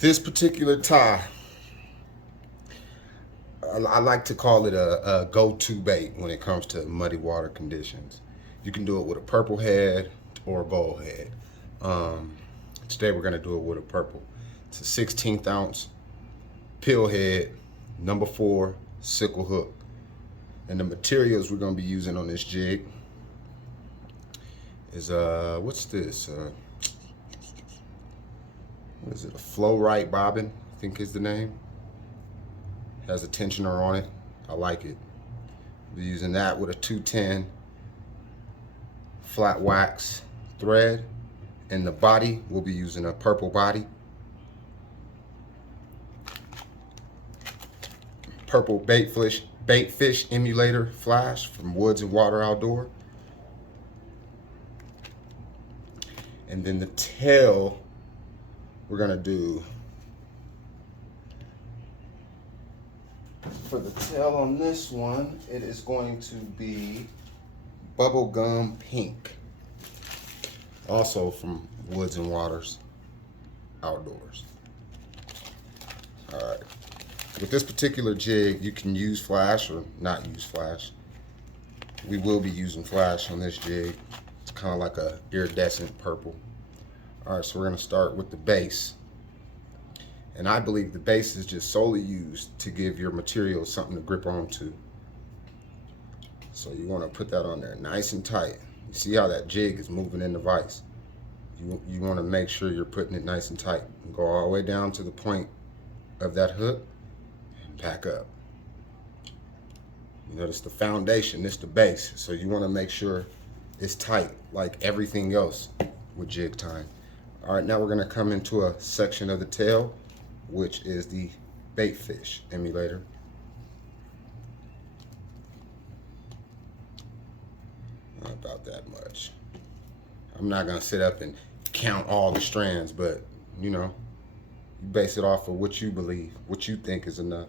This particular tie, I like to call it a go-to bait when it comes to muddy water conditions. You can do it with a purple head or a gold head. Um, Today we're going to do it with a purple. It's a 16th ounce pill head, number 4 sickle hook. And the materials we're going to be using on this jig is what's this? What is it? A flow right bobbin, I think is the name. Has a tensioner on it. I like it. We're using that with a 210 flat wax thread. In the body, we'll be using a purple body. Purple bait fish emulator flash from Woods and Water Outdoor. And then the tail, we're gonna do, for the tail on this one, it is going to be bubblegum pink. Also from Woods and Waters Outdoors. All right. With this particular jig, you can use flash or not use flash. We will be using flash on this jig. It's kind of like a iridescent purple. All right, so we're gonna start with the base. And I believe the base is just solely used to give your material something to grip onto. So you wanna put that on there nice and tight. You see how that jig is moving in the vise. You wanna make sure you're putting it nice and tight. Go all the way down to the point of that hook and back up. You notice the foundation, this is the base. So you wanna make sure it's tight like everything else with jig tying. All right, now we're gonna come into a section of the tail, which is the bait fish emulator. Not about that much. I'm not gonna sit up and count all the strands, but you know, you base it off of what you believe, what you think is enough.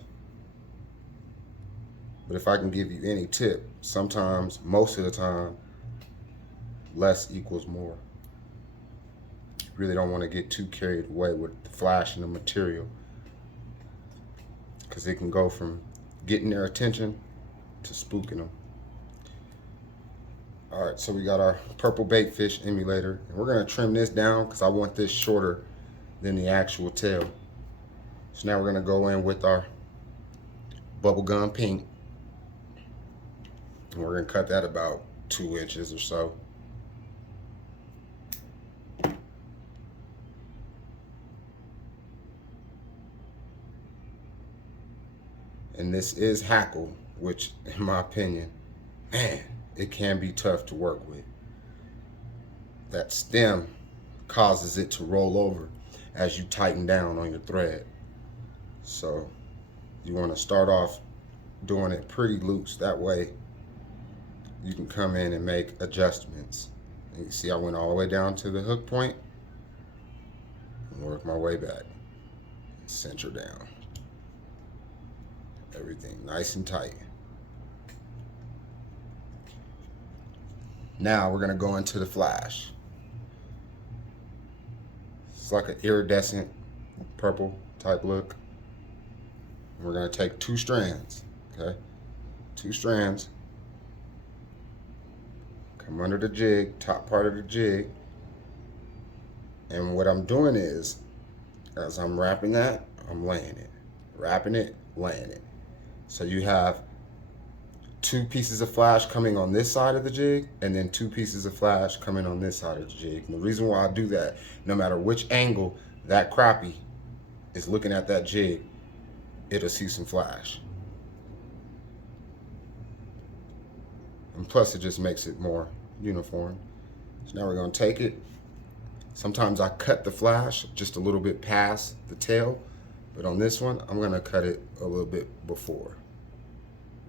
But if I can give you any tip, sometimes, most of the time, less equals more. You really don't want to get too carried away with the flash and the material, because it can go from getting their attention to spooking them. All right, so we got our purple bait fish emulator, and we're gonna trim this down because I want this shorter than the actual tail. So now we're gonna go in with our bubblegum pink, and we're gonna cut that about 2 inches or so. And this is hackle, which in my opinion, man, it can be tough to work with. That stem causes it to roll over as you tighten down on your thread. So you want to start off doing it pretty loose. That way you can come in and make adjustments. And you see I went all the way down to the hook point and work my way back. Center down. Everything nice and tight. Now we're gonna go into the flash. It's like an iridescent purple type look. We're gonna take 2 strands, okay? 2 strands. Come under the jig, top part of the jig. And what I'm doing is, as I'm wrapping that, I'm laying it. Wrapping it, laying it. So you have 2 pieces of flash coming on this side of the jig, and then 2 pieces of flash coming on this side of the jig. And the reason why I do that, no matter which angle that crappie is looking at that jig, it'll see some flash. And plus it just makes it more uniform. So now we're gonna take it. Sometimes I cut the flash just a little bit past the tail, but on this one, I'm gonna cut it a little bit before.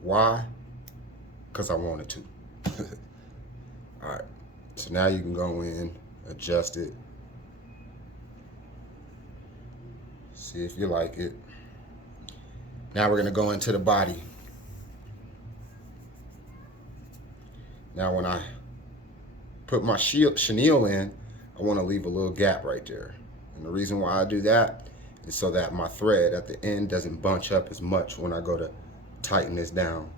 Why? Because I wanted to. All right, so now you can go in, adjust it, see if you like it. Now we're gonna go into the body. Now when I put my chenille in, I wanna leave a little gap right there. And the reason why I do that is so that my thread at the end doesn't bunch up as much when I go to tighten this down.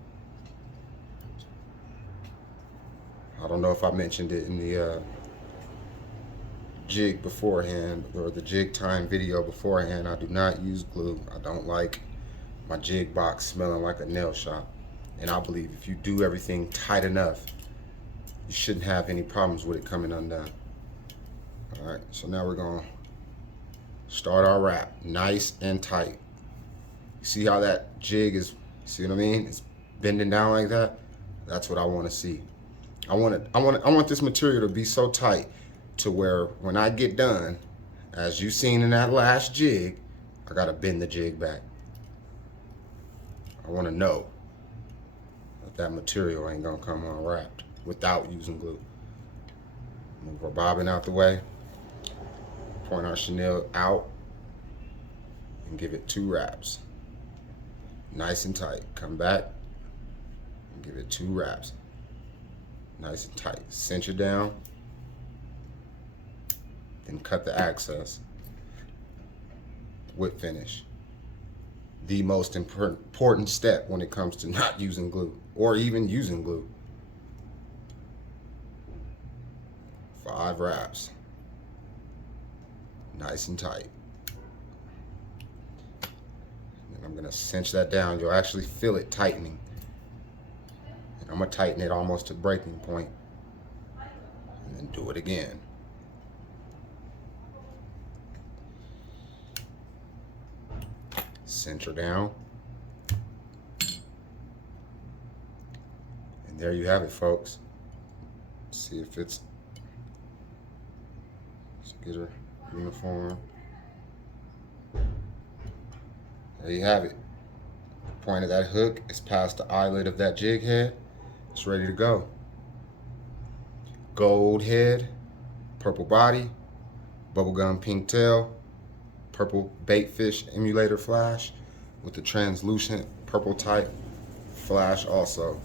I don't know if I mentioned it in the jig beforehand, or the jig time video beforehand. I do not use glue. I don't like my jig box smelling like a nail shop. And I believe if you do everything tight enough, you shouldn't have any problems with it coming undone. All right, so now we're gonna start our wrap nice and tight. See how that jig is, see what I mean? It's bending down like that. That's what I want to see. I want this material to be so tight to where when I get done, as you seen in that last jig, I gotta bend the jig back. I want to know that material ain't gonna come unwrapped without using glue. Move our bobbin out the way, point our chenille out, and give it 2 wraps. Nice and tight. Come back and give it 2 wraps. Nice and tight. Cinch it down, then cut the access. Whip finish. The most important step when it comes to not using glue, or even using glue. 5 wraps. Nice and tight. And I'm gonna cinch that down. You'll actually feel it tightening. And I'm gonna tighten it almost to breaking point. And then do it again. Cinch her down. And there you have it, folks. See if it's, let's get her uniform. There you have it. The point of that hook is past the eyelid of that jig head. It's ready to go. Gold head, purple body, bubblegum pink tail, purple baitfish emulator flash with the translucent purple type flash also.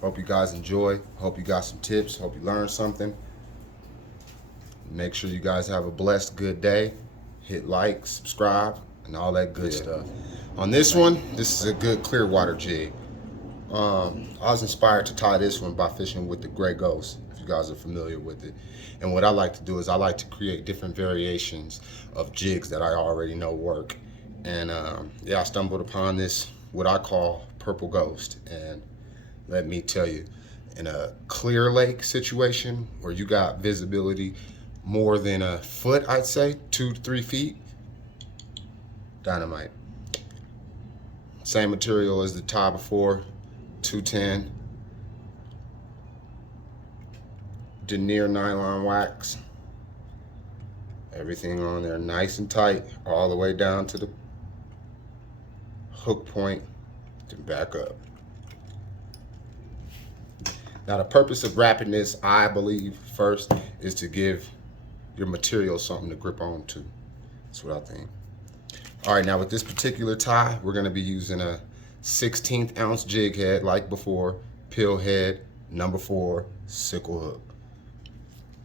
Hope you guys enjoy. Hope you got some tips. Hope you learned something. Make sure you guys have a blessed, good day. Hit like, subscribe, and all that good stuff. On this one, this is a good clear water jig. I was inspired to tie this one by fishing with the Gray Ghost, if you guys are familiar with it. And what I like to do is I like to create different variations of jigs that I already know work. And yeah, I stumbled upon this, what I call Purple Ghost. And let me tell you, in a clear lake situation where you got visibility more than a foot, I'd say 2 to 3 feet, dynamite. Same material as the tie before, 210 denier nylon wax. Everything on there nice and tight all the way down to the hook point, then back up. Now the purpose of wrapping this, I believe, first is to give your material something to grip on to. That's what I think. All right, now with this particular tie, we're gonna be using a 1/16 ounce jig head like before, pill head, number 4, sickle hook.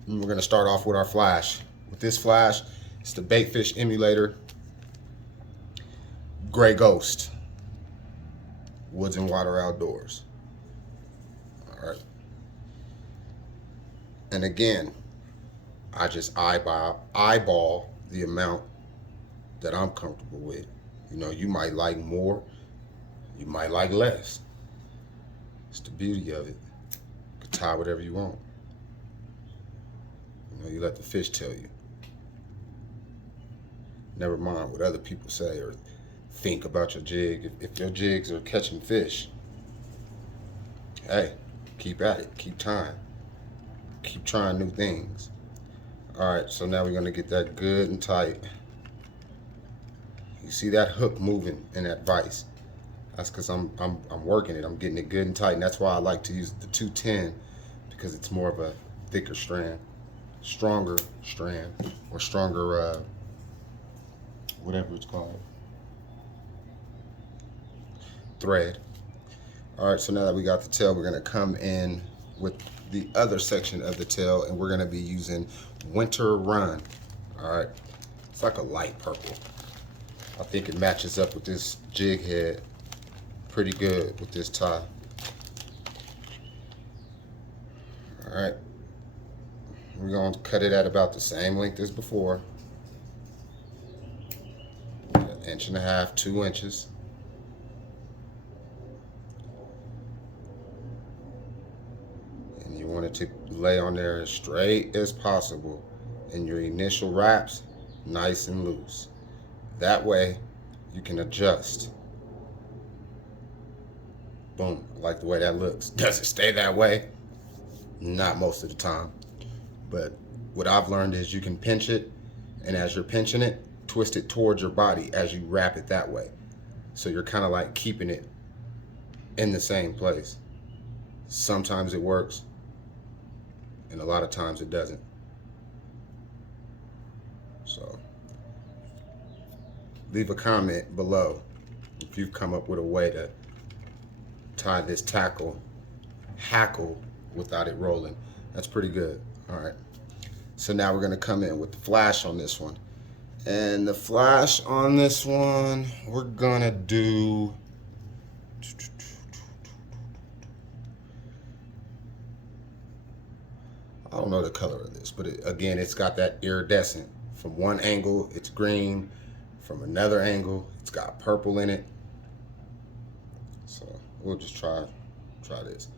And we're gonna start off with our flash. With this flash, it's the Baitfish Emulator Gray Ghost, Woods and Water Outdoors. All right. And again, I just eyeball the amount that I'm comfortable with. You know, you might like more, you might like less. It's the beauty of it. You can tie whatever you want. You know, you let the fish tell you. Never mind what other people say or think about your jig. If your jigs are catching fish, hey, keep at it, keep tying. Keep trying new things. All right, so now we're gonna get that good and tight. You see that hook moving in that vise? That's because I'm working it. I'm getting it good and tight, and that's why I like to use the 210, because it's more of a thicker strand, stronger strand, or stronger whatever it's called, thread. All right, so now that we got the tail, we're gonna come in with the other section of the tail, and we're gonna be using Winter Run. All right, it's like a light purple. I think it matches up with this jig head pretty good with this tie. All right, we're gonna cut it at about the same length as before. 1.5 inches, 2 inches. And you want it to lay on there as straight as possible. And your initial wraps, nice and loose. That way, you can adjust. Boom, I like the way that looks. Does it stay that way? Not most of the time. But what I've learned is you can pinch it, and as you're pinching it, twist it towards your body as you wrap it that way. So you're kind of like keeping it in the same place. Sometimes it works, and a lot of times it doesn't. So leave a comment below if you've come up with a way to tie this hackle without it rolling. That's pretty good. All right, so now we're gonna come in with the flash on this one. And the flash on this one, we're gonna do, I don't know the color of this, but again, it's got that iridescent. From one angle, it's green. From another angle, it's got purple in it. So we'll just try this.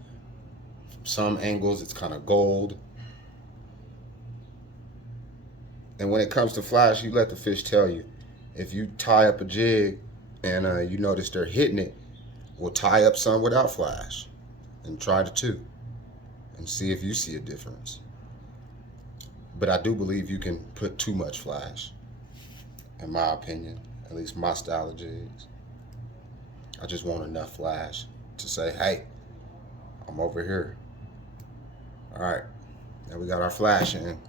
From some angles, it's kind of gold. And when it comes to flash, you let the fish tell you. If you tie up a jig and you notice they're hitting it, we'll tie up some without flash and try the two and see if you see a difference. But I do believe you can put too much flash, in my opinion, at least my style of jigs. I just want enough flash to say, hey, I'm over here. All right, now we got our flash in.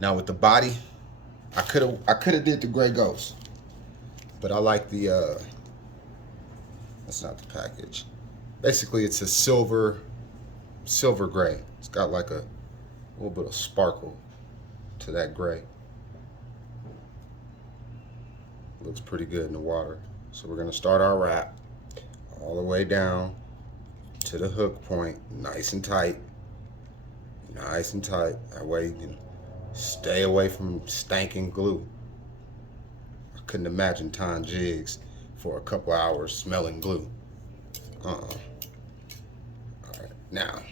Now with the body, I could have did the gray ghost, but I like the that's not the package. Basically, it's a silver gray. It's got like a little bit of sparkle to that gray. Looks pretty good in the water. So we're gonna start our wrap all the way down to the hook point, nice and tight. Nice and tight. That way you can stay away from stanking glue. I couldn't imagine tying jigs for a couple hours smelling glue. All right, now,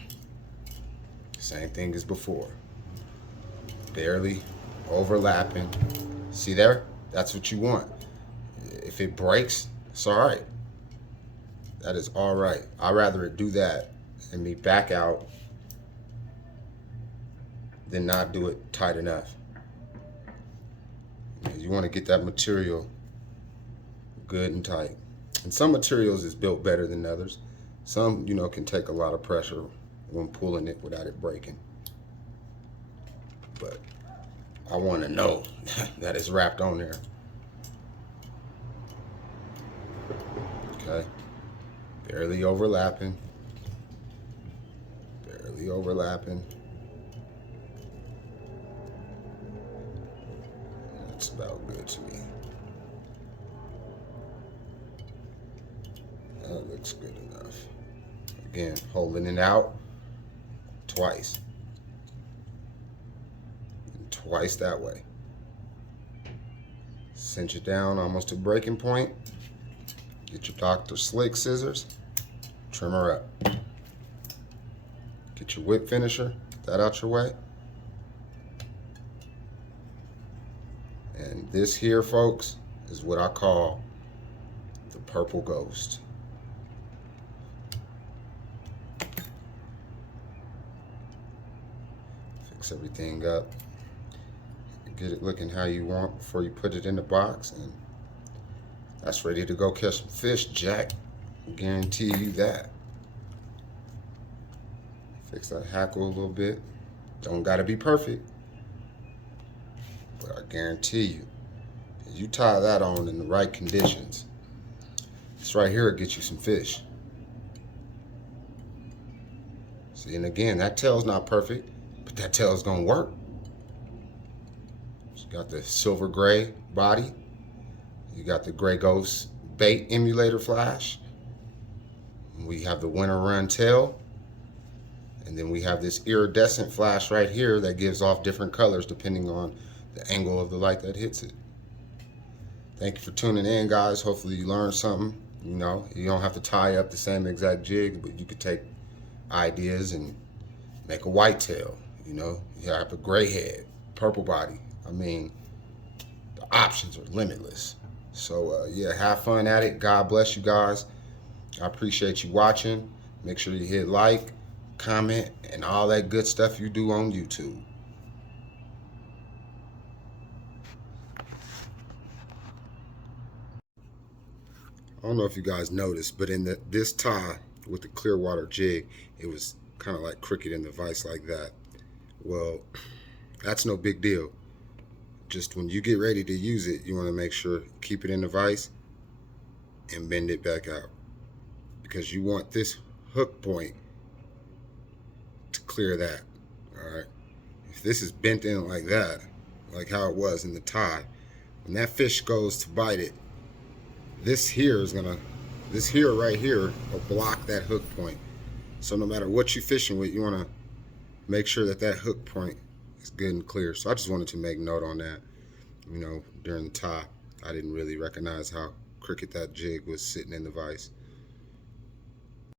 same thing as before. Barely overlapping. See there? That's what you want. If it breaks, it's all right. That is all right. I'd rather it do that and me back out than not do it tight enough. You want to get that material good and tight. And some materials is built better than others. Some, can take a lot of pressure when pulling it without it breaking. But I want to know that it's wrapped on there. Okay. Barely overlapping. Barely overlapping. That's about good to me. That looks good enough. Again, holding it out twice. And twice that way. Cinch it down almost to breaking point. Get your Dr. Slick scissors. Trim her up. Get your whip finisher. Get that out your way. And this here, folks, is what I call the purple ghost. Fix everything up. Get it looking how you want before you put it in the box. And that's ready to go catch some fish, Jack. I guarantee you that. Fix that hackle a little bit. Don't gotta be perfect. But I guarantee you, if you tie that on in the right conditions, this right here will get you some fish. See, and again, that tail's not perfect, but that tail's gonna work. You got the silver gray body. You got the Gray Ghost bait emulator flash. We have the winter run tail. And then we have this iridescent flash right here that gives off different colors depending on the angle of the light that hits it. Thank you for tuning in, guys. Hopefully you learned something. You know, you don't have to tie up the same exact jig, but you could take ideas and make a whitetail. You know, you have a gray head, purple body. I mean, the options are limitless. So yeah, have fun at it. God bless you guys. I appreciate you watching. Make sure you hit like, comment, and all that good stuff you do on YouTube. I don't know if you guys noticed, but in this tie with the Clearwater jig, it was kind of like crooked in the vise like that. Well, that's no big deal. Just when you get ready to use it, you want to make sure keep it in the vise and bend it back out, because you want this hook point to clear that. All right. If this is bent in like that, like how it was in the tie, when that fish goes to bite it, this here right here will block that hook point. So no matter what you're fishing with, you want to make sure that that hook point is good and clear. So I just wanted to make note on that. You know, during the tie, I didn't really recognize how crooked that jig was sitting in the vise.